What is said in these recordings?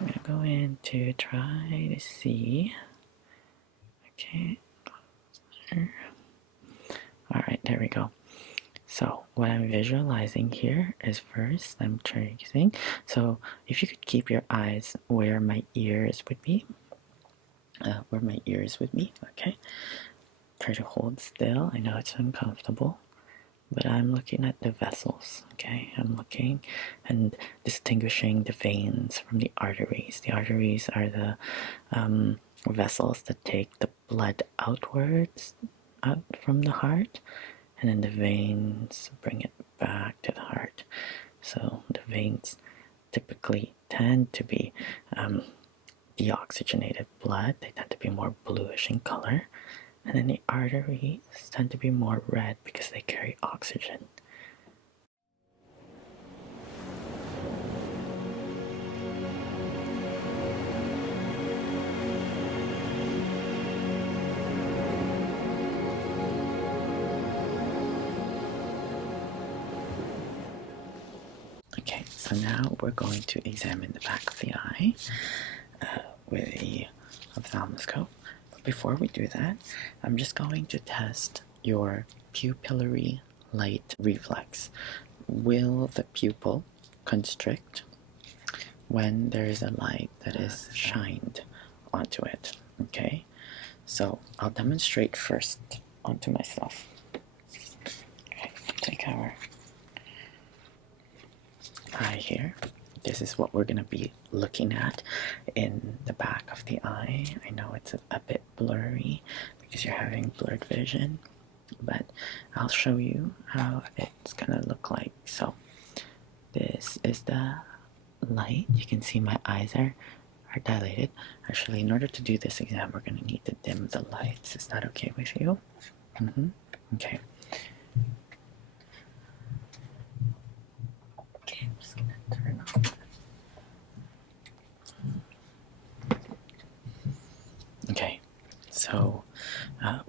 I'm gonna go in to try to see. Okay. Alright, there we go. So what I'm visualizing here is first I'm tracing. So if you could keep your eyes where my ears would be, okay? Try to hold still. I know it's uncomfortable, but I'm looking at the vessels, okay? I'm looking and distinguishing the veins from the arteries. The arteries are the vessels that take the blood outwards, out from the heart, and then the veins bring it back to the heart. So the veins typically tend to be deoxygenated blood. They tend to be more bluish in color. And then the arteries tend to be more red because they carry oxygen. Okay, so now we're going to examine the back of the eye with the ophthalmoscope. But before we do that, I'm just going to test your pupillary light reflex. Will the pupil constrict when there is a light that is shined onto it? Okay, so I'll demonstrate first onto myself. Okay, take our eye here. This is what we're going to be looking at in the back of the eye. I know it's a bit blurry because you're having blurred vision, but I'll show you how it's going to look like. So this is the light. You can see my eyes are dilated. Actually, in order to do this exam, we're going to need to dim the lights. Is that okay with you? Okay. Okay, I'm just going to turn on. Okay, so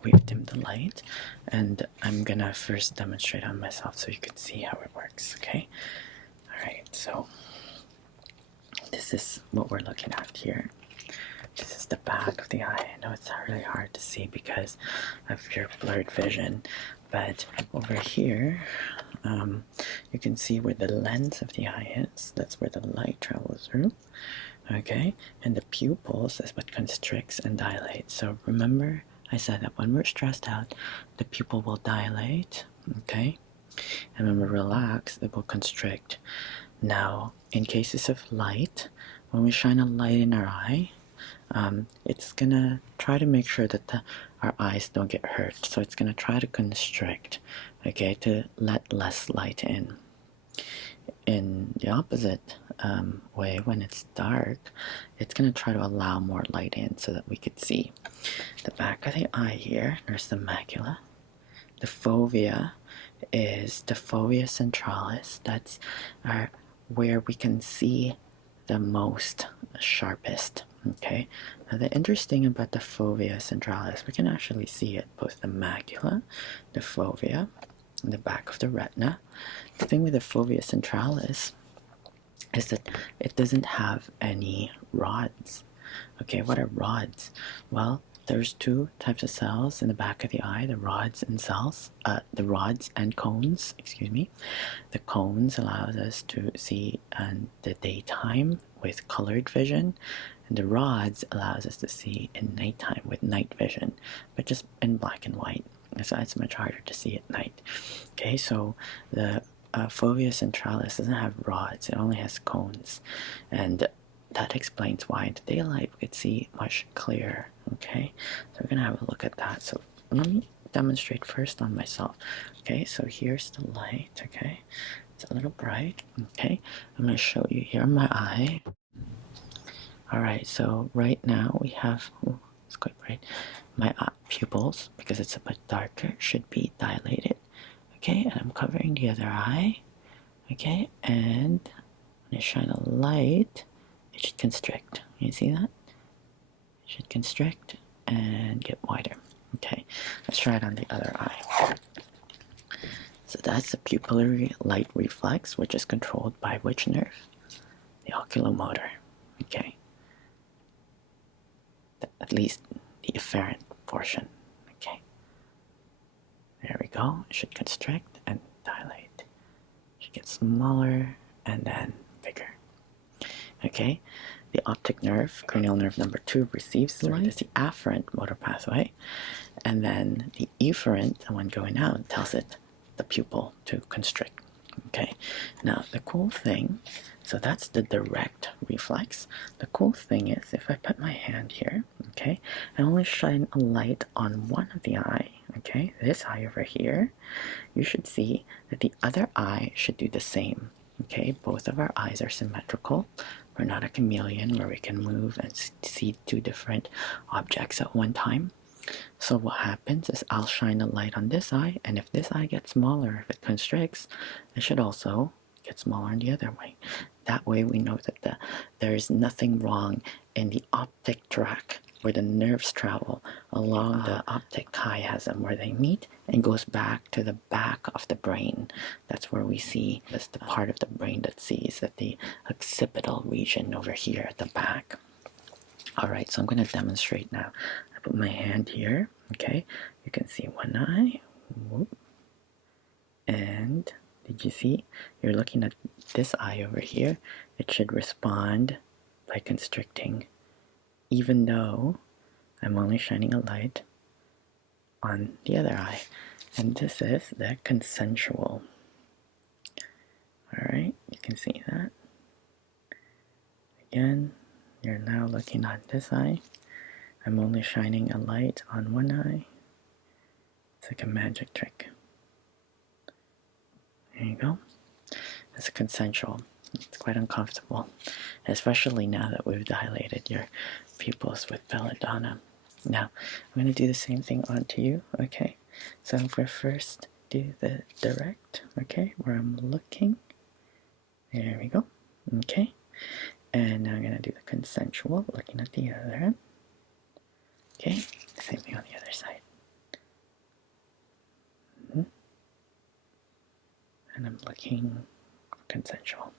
we've dimmed the light, and I'm gonna first demonstrate on myself so you can see how it works, okay? Alright, so this is what we're looking at here. This is the back of the eye. I know it's really hard to see because of your blurred vision, but over here, you can see where the lens of the eye is. That's where the light travels through. Okay, and the pupils is what constricts and dilates. So remember I said that when we're stressed out, the pupil will dilate, okay, and when we're relaxed, it will constrict. Now, in cases of light, when we shine a light in our eye, it's gonna try to make sure that our eyes don't get hurt. So it's gonna try to constrict, okay, to let less light in. In the opposite way, when it's dark, it's going to try to allow more light in so that we could see. The back of the eye here, there's the macula. The fovea is the fovea centralis. That's where we can see the most sharpest. Okay, now the interesting about the fovea centralis, we can actually see it, both the macula, the fovea, and the back of the retina. The thing with the fovea centralis is that it doesn't have any rods. Okay, what are rods? Well, there's two types of cells in the back of the eye, the rods and cones, excuse me. The cones allows us to see in the daytime with colored vision, and the rods allows us to see in nighttime with night vision, but just in black and white. So it's much harder to see at night. Okay, so the fovea centralis doesn't have rods, it only has cones, and that explains why in the daylight we could see much clearer. Okay, so we're gonna have a look at that. So let me demonstrate first on myself. Okay, so here's the light. Okay, it's a little bright. Okay, I'm gonna show you here on my eye. Alright, so right now we have, it's quite bright, my pupils, because it's a bit darker, should be dilated. Okay, and I'm covering the other eye. Okay, and when I shine a light, it should constrict. You see that? It should constrict and get wider. Okay, let's try it on the other eye. So that's the pupillary light reflex, which is controlled by which nerve? The oculomotor. Okay, at least the efferent portion. Okay, there we go. It should constrict and dilate. It should get smaller and then bigger. Okay, the optic nerve, cranial nerve number 2, receives the light. It's the afferent motor pathway, and then the efferent, the one going out, tells it, the pupil, to constrict. Okay, now the cool thing, so that's the direct reflex. The cool thing is, if I put my hand here, okay, I only shine a light on one of the eye, okay, this eye over here, you should see that the other eye should do the same. Okay, both of our eyes are symmetrical. We're not a chameleon where we can move and see two different objects at one time. So what happens is I'll shine a light on this eye, and if this eye gets smaller, if it constricts, it should also get smaller in the other way. That way we know that there is nothing wrong in the optic tract where the nerves travel along the optic chiasm where they meet and goes back to the back of the brain. That's where we see, that's the part of the brain that sees, that the occipital region over here at the back. Alright, so I'm going to demonstrate now. I put my hand here, okay? You can see one eye. Whoop. And did you see? You're looking at this eye over here. It should respond by constricting, even though I'm only shining a light on the other eye. And this is the consensual. Alright, you can see that. Again, you're now looking at this eye. I'm only shining a light on one eye. It's like a magic trick. There you go. It's a consensual. It's quite uncomfortable, especially now that we've dilated your pupils with belladonna. Now, I'm going to do the same thing onto you, okay? So if we first do the direct, okay, where I'm looking. There we go. Okay. And now I'm going to do the consensual, looking at the other end. Okay, same thing on the other side. And I'm looking consensual.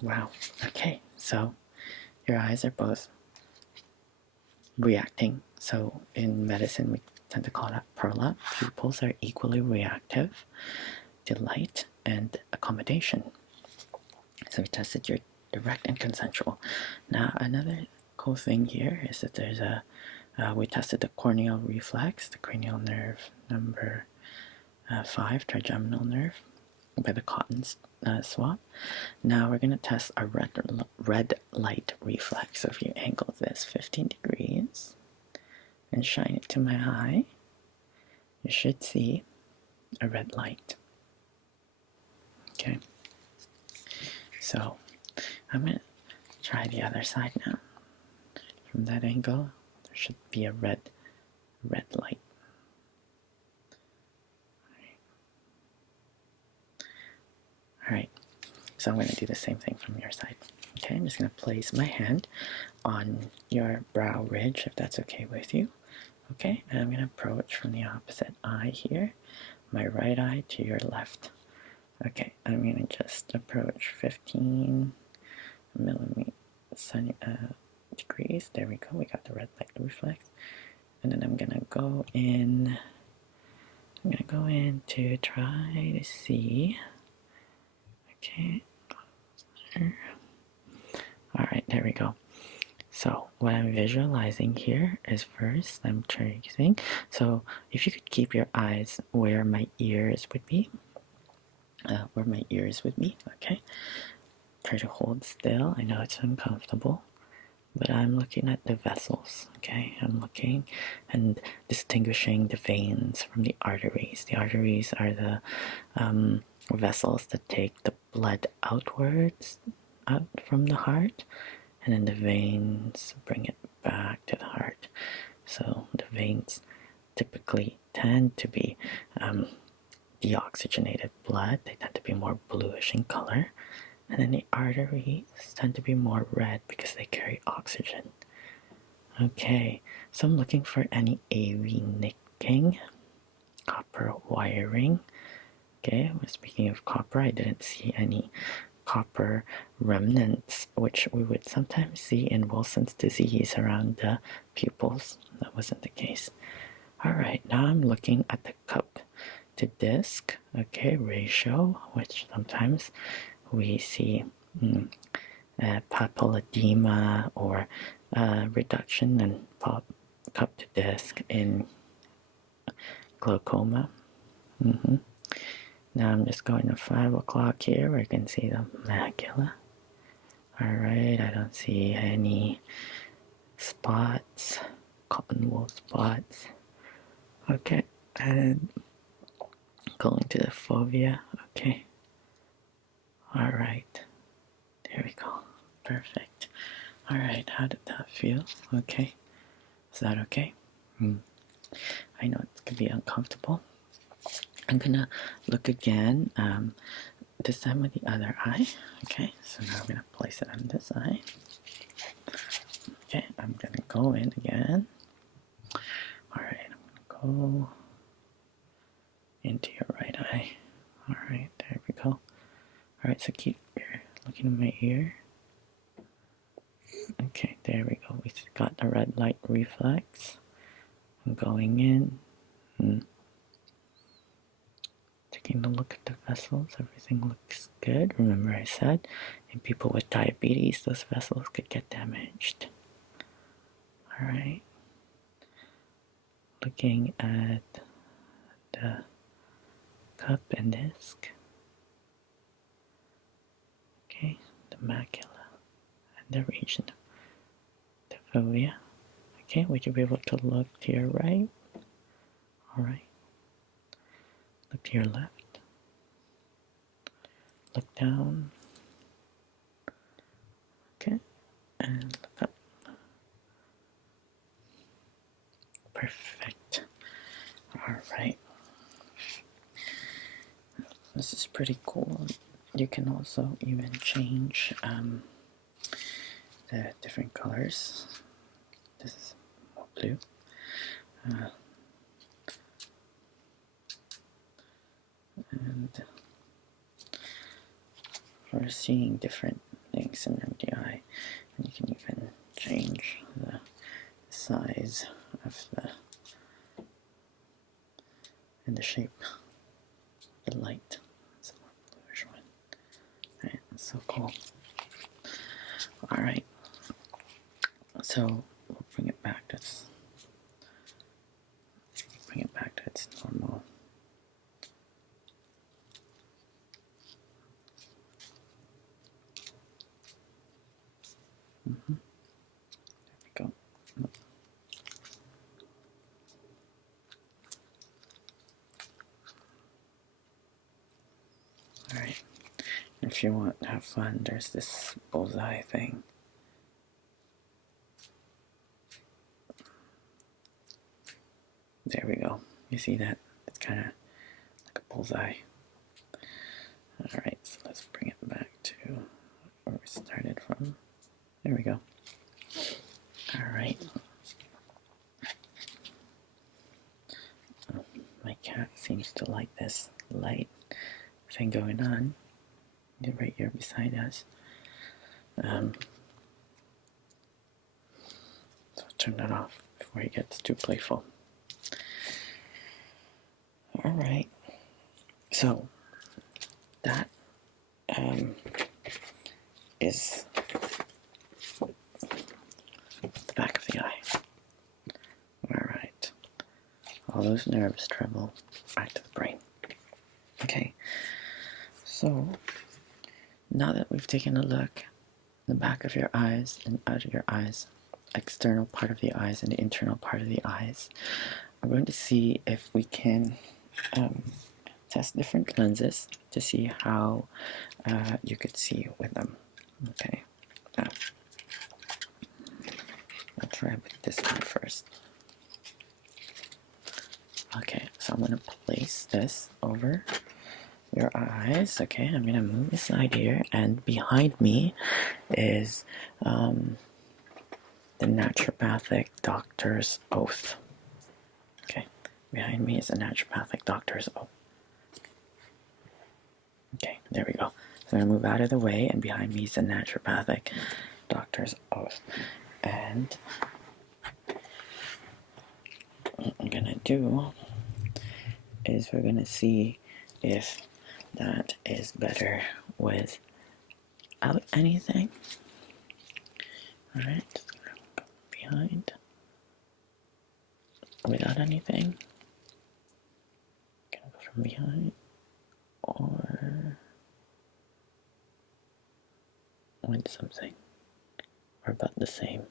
Wow, okay, so your eyes are both reacting. So in medicine, we tend to call that prolapse. Pupils are equally reactive to light and accommodation. So we tested your direct and consensual. Now another cool thing here is that there's we tested the corneal reflex, the cranial nerve number 5, trigeminal nerve, by the cotton swab. Now we're going to test a red light reflex. So if you angle this 15 degrees and shine it to my eye, you should see a red light. Okay, so I'm going to try the other side now. From that angle, there should be a red light. Alright, so I'm going to do the same thing from your side. Okay, I'm just going to place my hand on your brow ridge, if that's okay with you. Okay, and I'm going to approach from the opposite eye here, my right eye to your left. Okay, I'm going to just approach 15 degrees. There we go, we got the red light reflex. And then I'm going to go in. I'm going to go in to try to see. Okay. Alright, there we go. So what I'm visualizing here is first I'm tracing. So if you could keep your eyes where my ears would be. Okay. Try to hold still. I know it's uncomfortable, but I'm looking at the vessels. Okay, I'm looking and distinguishing the veins from the arteries. The arteries are the vessels that take the blood outwards, out from the heart, and then the veins bring it back to the heart. So the veins typically tend to be deoxygenated blood. They tend to be more bluish in color, and then the arteries tend to be more red because they carry oxygen. Okay, so I'm looking for any AV nicking, copper wiring. Okay, speaking of copper, I didn't see any copper remnants, which we would sometimes see in Wilson's disease around the pupils. That wasn't the case. Alright, now I'm looking at the cup to disc, okay, ratio, which sometimes we see papilledema or reduction in cup to disc in glaucoma. Now I'm just going to 5 o'clock here where you can see the macula. Alright, I don't see any spots, cotton wool spots. Okay, and going to the fovea. Okay. Alright, there we go. Perfect. Alright, how did that feel? Okay. Is that okay? I know it can be uncomfortable. I'm gonna look again, this time with the other eye. Okay, so now I'm gonna place it on this eye. Okay, I'm gonna go in again. Alright, I'm gonna go into your right eye. Alright, there we go. Alright, so keep looking at my ear. Okay, there we go. We got a red light reflex. I'm going in. Taking a look at the vessels. Everything looks good. Remember I said, in people with diabetes, those vessels could get damaged. Alright. Looking at the cup and disc. Okay, the macula and the region of the fovea. Okay, would you be able to look to your right? Alright. Look to your left. Look down. Okay, and look up. Perfect. Alright. This is pretty cool. You can also even change the different colors. This is more blue. And we're seeing different things in the eye, and you can even change the size of and the shape of the light. It's a more bluish one. Alright, that's so cool. Alright, so we'll bring it back to its normal. There we go. Alright, if you want to have fun, there's this bullseye thing. There we go. You see that? It's kind of like a bullseye. Alright, so let's bring it back to where we started from. There we go. Alright. My cat seems to like this light thing going on. Right here beside us. So I'll turn that off before he gets too playful. Alright. So that is the back of the eye. Alright. All those nerves travel back to the brain. Okay. So now that we've taken a look in the back of your eyes and out of your eyes, external part of the eyes and the internal part of the eyes, I'm going to see if we can test different lenses to see how you could see with them. Okay, now I'll try with this one first. Okay, so I'm going to place this over your eyes. Okay, I'm going to move aside here, and behind me is the naturopathic doctor's oath. Okay, behind me is the naturopathic doctor's oath. Okay, there we go. So I'm going to move out of the way, and behind me is the naturopathic doctor's oath. And what I'm going to do is we're going to see if that is better without anything. Alright, just going to go behind without anything. Going to go from behind or with something, or about the same.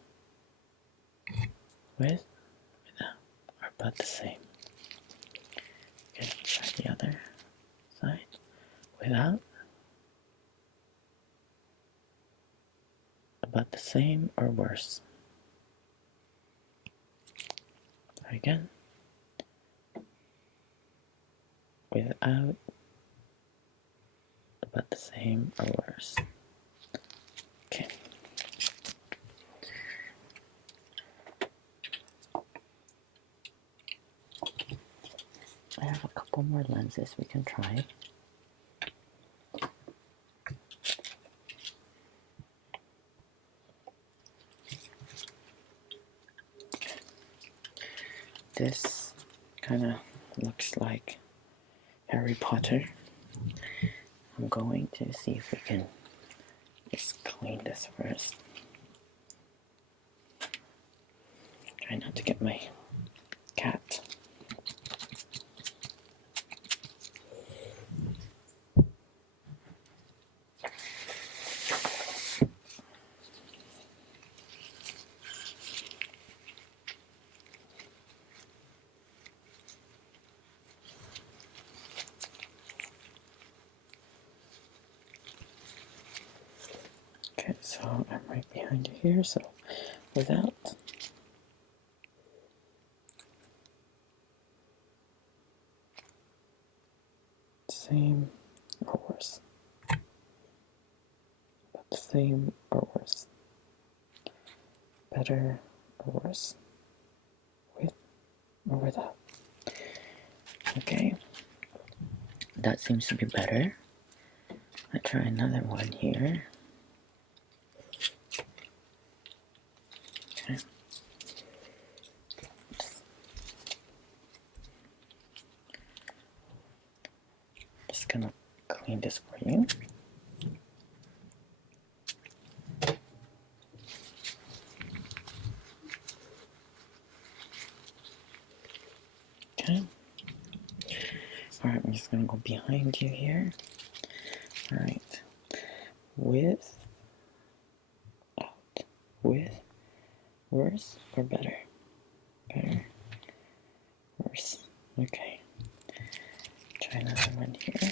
With, without, or about the same. Okay, try the other side. Without, about the same, or worse. Try again. Without, about the same, or worse. Okay. I have a couple more lenses we can try. This kind of looks like Harry Potter. I'm going to see if we can just clean this first. Try not to get my cat. Okay, so I'm right behind you here, so without. Same or worse. About the same or worse. Better or worse. With or without. Okay, that seems to be better. I try another one here. Okay. Just gonna clean this for you. Okay. Alright, I'm just gonna go behind you here. Alright. With, out. With, worse or better? Better, worse. Okay. Try another one here.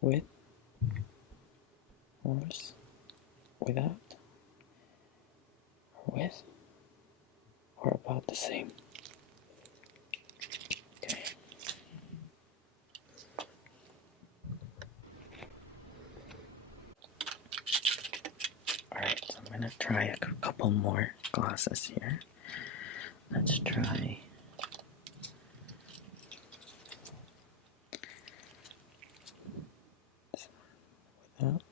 With, worse, without, or with, or about the same. Okay. Alright, so I'm gonna try a couple more glasses here. Let's try this one without,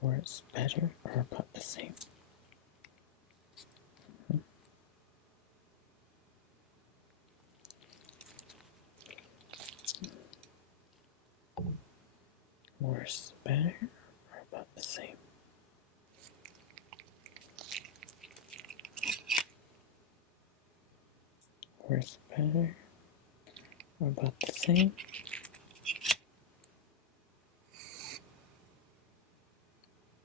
worse, better, or about the same. Worse, better, or about the same. Worse, better, or about the same.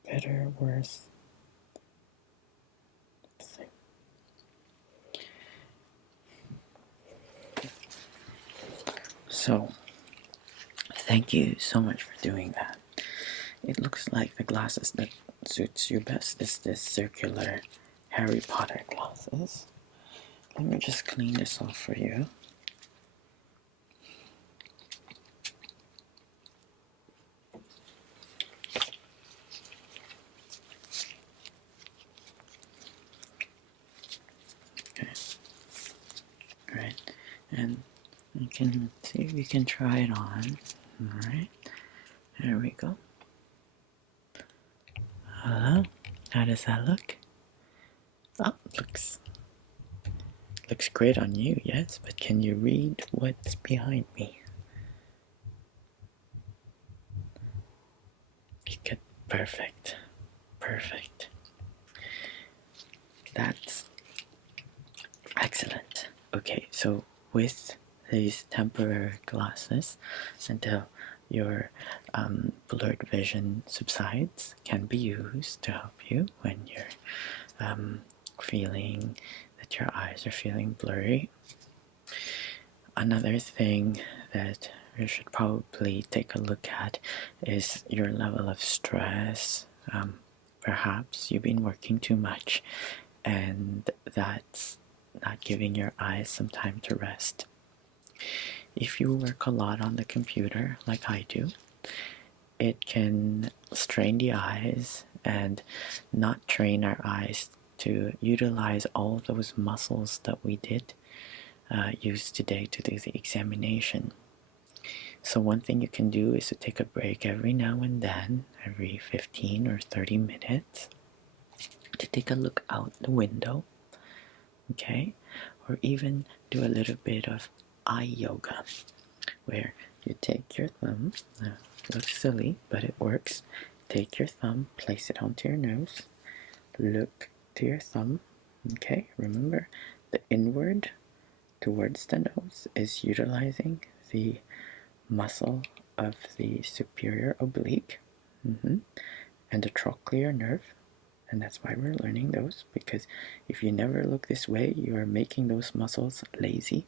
Better, worse, the same. So, thank you so much for doing that. It looks like the glasses that suits you best is this circular Harry Potter glasses. Let me just clean this off for you. Okay. Alright, and you can see if you can try it on. Alright, there we go. Hello, how does that look? Oh, looks great on you, yes, but can you read what's behind me? Good, perfect, perfect. That's excellent. Okay, so with these temporary glasses until your blurred vision subsides, can be used to help you when you're feeling that your eyes are feeling blurry. Another thing that you should probably take a look at is your level of stress. Perhaps you've been working too much and that's not giving your eyes some time to rest. If you work a lot on the computer, like I do, it can strain the eyes and not train our eyes to utilize all those muscles that we did use today to do the examination. So one thing you can do is to take a break every now and then, every 15 or 30 minutes, to take a look out the window, okay? Or even do a little bit of eye yoga, where you take your thumb, it looks silly, but it works. Take your thumb, place it onto your nose, look to your thumb, okay? Remember, the inward towards the nose is utilizing the muscle of the superior oblique and the trochlear nerve, and that's why we're learning those, because if you never look this way, you are making those muscles lazy.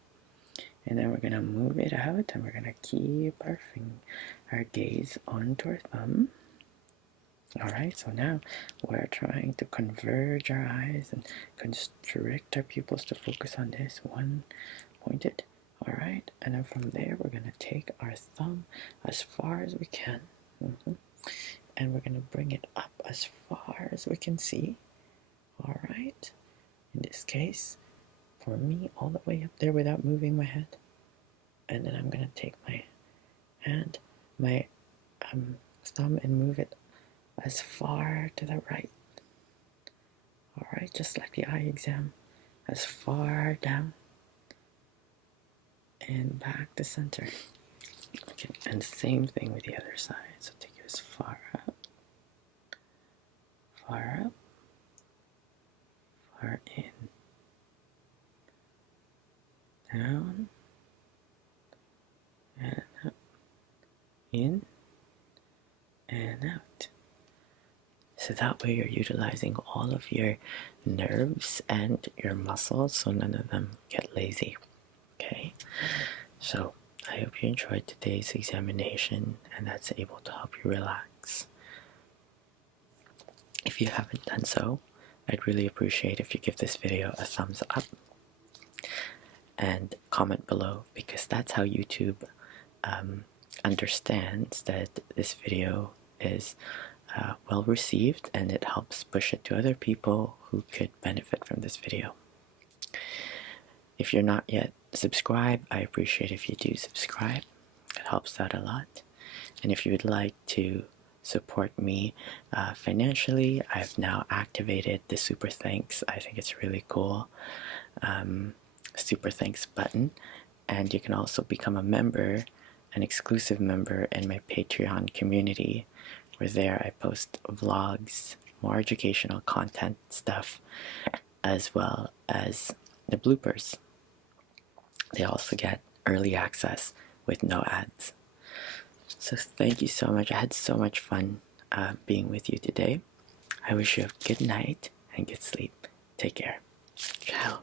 And then we're going to move it out, and we're going to keep our gaze onto our thumb. Alright, so now we're trying to converge our eyes and constrict our pupils to focus on this one pointed. Alright, and then from there we're going to take our thumb as far as we can. And we're going to bring it up as far as we can see. Alright, in this case, for me, all the way up there without moving my head. And then I'm going to take my hand, my thumb, and move it as far to the right. Alright, just like the eye exam, as far down and back to center. Okay, and same thing with the other side. So take it as far up, far in, down, and up, in, and out. So that way you're utilizing all of your nerves and your muscles so none of them get lazy. Okay, so I hope you enjoyed today's examination and that's able to help you relax. If you haven't done so, I'd really appreciate if you give this video a thumbs up and comment below, because that's how YouTube understands that this video is well received, and it helps push it to other people who could benefit from this video. If you're not yet subscribed, I appreciate if you do subscribe. It helps out a lot. And if you would like to support me financially, I've now activated the super thanks. I think it's really cool. Super thanks button, and you can also become a member, an exclusive member in my Patreon community, where there I post vlogs, more educational content stuff, as well as the bloopers. They also get early access with no ads. So thank you so much. I had so much fun being with you today. I wish you a good night and good sleep. Take care. Ciao.